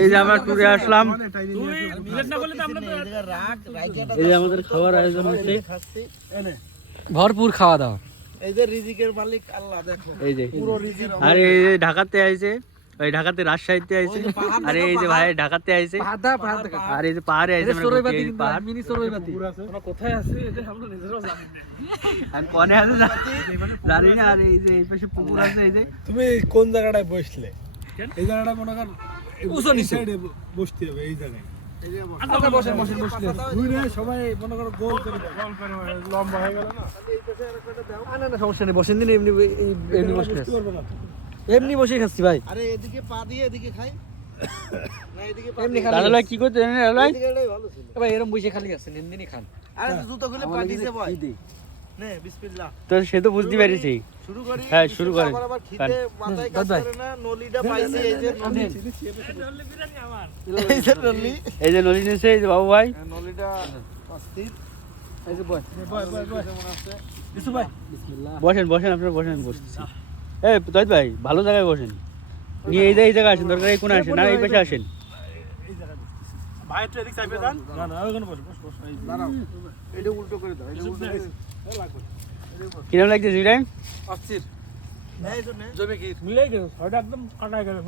এই যে আমরা ট্যুরে আসলাম, এই যে আমাদের খাওয়ার আয়োজন হচ্ছে, ভরপুর খাওয়া দাওয়া। এই যে রিজিকের মালিক আল্লাহ, দেখো এই যে পুরো রিজিক। আর এই যে ঢাকাতে আইছে, ওই ঢাকাতে রাজশাহীতে আইছে, আর এই যে ভাই ঢাকাতে আইছে, আর এই যে পাহাড়ে আইছে, পাহাড় মিনি সরইবাতি কোথায় আছে এটা আমরা নিজেরাও জানি না। আমি কোনে আছে জানি না। আর এই যে এই পাশে পুকুর আছে। এই যে তুমি কোন জায়গাটায় বসলে? এই জায়গাটা মনে কর উঁচু নিচু। সাইডে বসতে হবে, এই জায়গায় আচ্ছা বসেন বসেন বসলে ঘুরে সবাই মনে করো গোল করে লম্বা হয়ে গেল না, না না সমস্যা নেই, বসেন দিন। এমনি এমনি বসলে বুঝতে পারবে না। এমনি বসেই খাচ্ছি ভাই। আরে এদিকে পা দিয়ে এদিকে খাই না, এদিকে পা এমনি দিয়ে। খালি দাদা কি করতে জানেন ভাই? এদিকে এটাই ভালো ছিল। ভাই এরকম বসে খালি আছেন, এমনি খান। আরে তুই জুতো খুলে পা দিছে বয় নে, বিসমিল্লাহ তো সে তো বুঝতে পেরেছি। শুরু করি। হ্যাঁ, শুরু করেন। আমার আবার খিদে মাথায় কাজ করে না, নলিটা পাইছি। এই যে নলি, এই যে নলি, এই যে নলিন এসে, এই যে বাবু ভাই, নলিটা অস্থির। এই যে বয় কিছু ভাই বসেন বসেন, আপনারা বসেন, বসতেছি। এই তৈত ভাই ভালো জায়গায় বসেন, নিয়ে এই জায়গায় আসেন, দরকার এই কোণে আসেন, না এই পাশে আসেন। ভাই একটু এদিক সাইডে যান। না না ওখানে বস বস বস। দাঁড়াও, এটা উল্টো করে দাও, এটা উল্টো করে দাও। কিরম লাগতেছে ইব্রাহিম? অস্থির নে, এই যে নে। জমে কি মিলে গেছে, ছয়টা একদম কাটা গেছে।